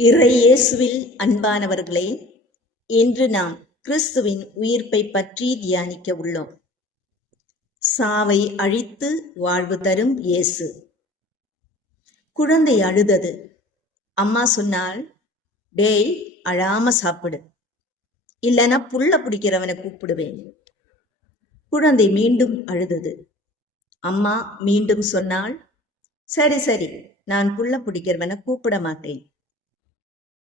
இறை இயேசுவில் அன்பானவர்களே, இன்று நாம் கிறிஸ்துவின் உயிர்ப்பை பற்றி தியானிக்க உள்ளோம். சாவை அழித்து வாழ்வு தரும் இயேசு. குழந்தை அழுதது. அம்மா சொன்னாள், டேய், அழாம சாப்பிடு, இல்லைன்னா புள்ள பிடிக்கிறவனை கூப்பிடுவேன். குழந்தை மீண்டும் அழுதது. அம்மா மீண்டும் சொன்னாள், சரி சரி, நான் புள்ள பிடிக்கிறவனை கூப்பிட மாட்டேன்.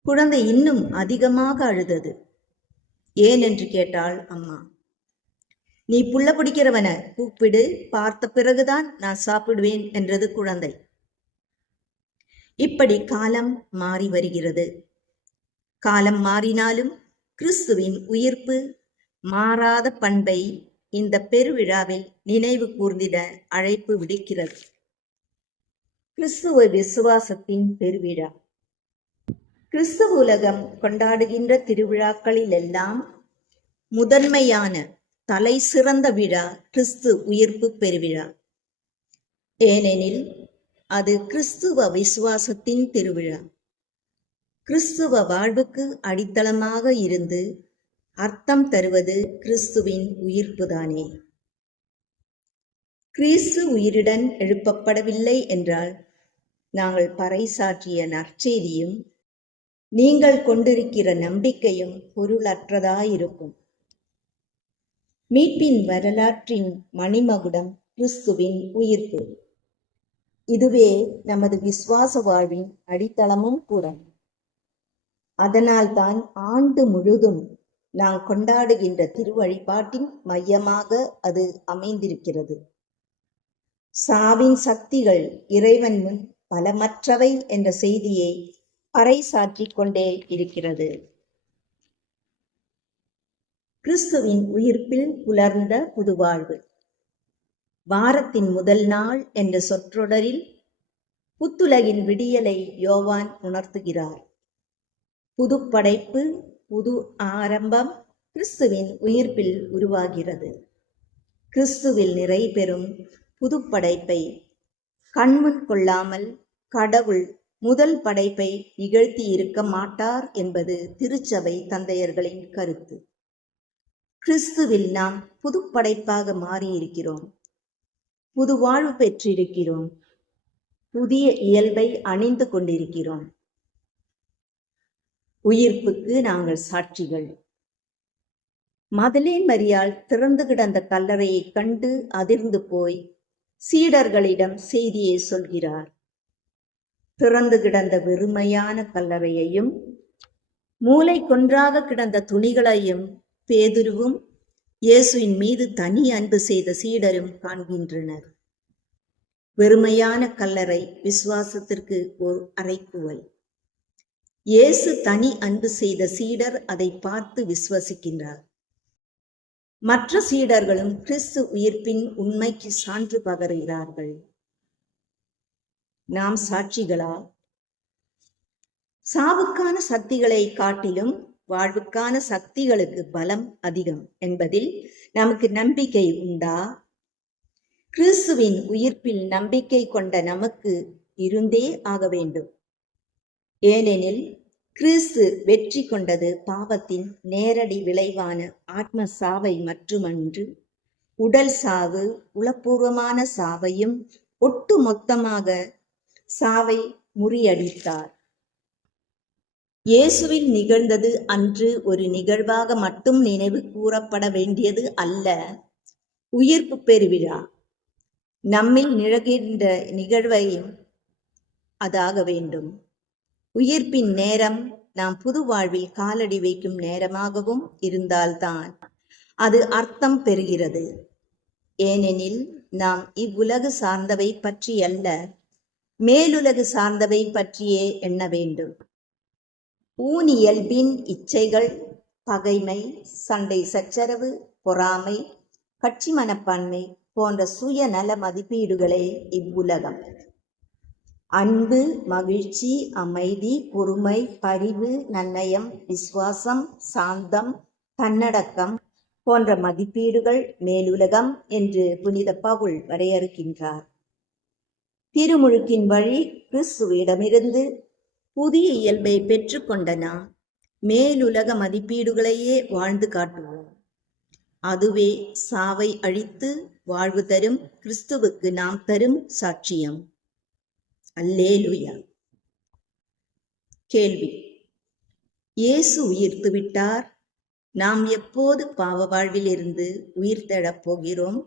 குழந்தை இன்னும் அதிகமாக அழுதது. ஏன் என்று கேட்டாள் அம்மா. நீ புள்ள பிடிக்கிறவனை கூப்பிடு, பார்த்த பிறகுதான் நான் சாப்பிடுவேன் என்றது குழந்தை. இப்படி காலம் மாறி வருகிறது. காலம் மாறினாலும் கிறிஸ்துவின் உயிர்ப்பு மாறாத பண்பை இந்த பெருவிழாவில் நினைவு கூர்ந்திட அழைப்பு விடுக்கிறது. கிறிஸ்துவ விசுவாசத்தின் பெருவிழா. கிறிஸ்துவ உலகம் கொண்டாடுகின்ற திருவிழாக்களிலெல்லாம் முதன்மையான தலை சிறந்த விழா கிறிஸ்து உயிர்ப்பு பெருவிழா. ஏனெனில் அது கிறிஸ்துவ விசுவாசத்தின் திருவிழா. கிறிஸ்துவ வாழ்வுக்கு அடித்தளமாக இருந்து அர்த்தம் தருவது கிறிஸ்துவின் உயிர்ப்புதானே. கிறிஸ்து உயிருடன் எழுப்பப்படவில்லை என்றால் நாங்கள் பறைசாற்றிய நற்செய்தியும் நீங்கள் கொண்டிருக்கிற நம்பிக்கையும் பொருளற்றதாயிருக்கும். மீட்பின் வரலாற்றின் மணிமகுடம் கிறிஸ்துவின் உயிர்ப்பு. இதுவே நமது விசுவாச வாழ்வின் அடித்தளமும் கூட. அதனால்தான் ஆண்டு முழுதும் நாம் கொண்டாடுகின்ற திருவழிபாட்டின் மையமாக அது அமைந்திருக்கிறது. சாவின் சக்திகள் இறைவன் முன் பலமற்றவை என்ற செய்தியை பறைசாற்றிக் கொண்டே இருக்கிறது. கிறிஸ்துவின் உயிர்ப்பில் புலர்ந்த புதுவாழ்வு. வாரத்தின் முதல் நாள் என்ற சொற்றொடரில் புத்துலகின் விடியலை யோவான் உணர்த்துகிறார். புது படைப்பு, புது ஆரம்பம் கிறிஸ்துவின் உயிர்ப்பில் உருவாகிறது. கிறிஸ்துவில் நிறை பெறும் புது படைப்பை கண்முன் கொள்ளாமல் கடவுள் முதல் படைப்பை நிகழ்த்தி இருக்க மாட்டார் என்பது திருச்சபை தந்தையர்களின் கருத்து. கிறிஸ்துவில் நாம் புது படைப்பாக மாறியிருக்கிறோம். புது வாழ்வு பெற்றிருக்கிறோம். புதிய இயல்பை அணிந்து கொண்டிருக்கிறோம். உயிர்ப்புக்கு நாங்கள் சாட்சிகள். மதலேன் மரியாள் திறந்து கிடந்த கல்லறையை கண்டு அதிர்ந்து போய் சீடர்களிடம் செய்தியை சொல்கிறார். திறந்து கிடந்த வெறுமையான கல்லறையையும் மூளை கொன்றாக கிடந்த துணிகளையும் பேதுருவும் இயேசுவின் மீது தனி அன்பு செய்த சீடரும் காண்கின்றனர். வெறுமையான கல்லறை விசுவாசத்திற்கு ஒரு அறைகூவல். இயேசு தனி அன்பு செய்த சீடர் அதை பார்த்து விசுவசிக்கின்றார். மற்ற சீடர்களும் கிறிஸ்து உயிர்ப்பின் உண்மைக்கு சான்று பகர்கிறார்கள். நாம் சாட்சிகளா? சாவுக்கான சக்திகளை காட்டிலும் வாழ்வுக்கான சக்திகளுக்கு பலம் அதிகம் என்பதில் நமக்கு நம்பிக்கை உண்டா? கிறிஸ்துவின் உயிர்ப்பில் நம்பிக்கை கொண்ட நமக்கு இருந்தே ஆக வேண்டும். ஏனெனில் கிறிஸ்து வெற்றி கொண்டது பாவத்தின் நேரடி விளைவான ஆத்ம சாவை மட்டுமன்று, உடல் சாவு, உளப்பூர்வமான சாவையும் ஒட்டு மொத்தமாக சாவை முறியடித்தார். இயேசுவில் நிகழ்ந்தது அன்று ஒரு நிகழ்வாக மட்டும் நினைவு கூறப்பட வேண்டியது அல்ல. உயிர்ப்பு பெருவிழா நம்மில் நிகழ்கின்ற நிகழ்வையும் அதாக வேண்டும். உயிர்ப்பின் நேரம் நாம் புது வாழ்வில் காலடி வைக்கும் நேரமாகவும் இருந்தால்தான் அது அர்த்தம் பெறுகிறது. ஏனெனில் நாம் இவ்வுலகு சார்ந்தவை பற்றி அல்ல, மேலுலகு சார்ந்தவை பற்றியே எண்ண வேண்டும். ஊனியல்பின் இச்சைகள், பகைமை, சண்டை சச்சரவு, பொறாமை, கட்சி மனப்பான்மை போன்ற சுயநல மதிப்பீடுகளே இவ்வுலகம். அன்பு, மகிழ்ச்சி, அமைதி, பொறுமை, பரிவு, நன்னயம், விசுவாசம், சாந்தம், தன்னடக்கம் போன்ற மதிப்பீடுகள் மேலுலகம் என்று புனித பவுல் வரையறுக்கின்றார். திருமுழுக்கின் வழி கிறிஸ்துவிடமிருந்து புதிய இயல்பை பெற்றுக்கொண்ட நாம் மேலுலக மதிப்பீடுகளையே வாழ்ந்து காட்டுவோம். அதுவே சாவை அழித்து வாழ்வு தரும் கிறிஸ்துவுக்கு நாம் தரும் சாட்சியம். அல்லேலூயா. கேள்வி: இயேசு உயிர்த்து விட்டார், நாம் எப்போது பாவ வாழ்வில் இருந்து உயிர் தேடப் போகிறோம்?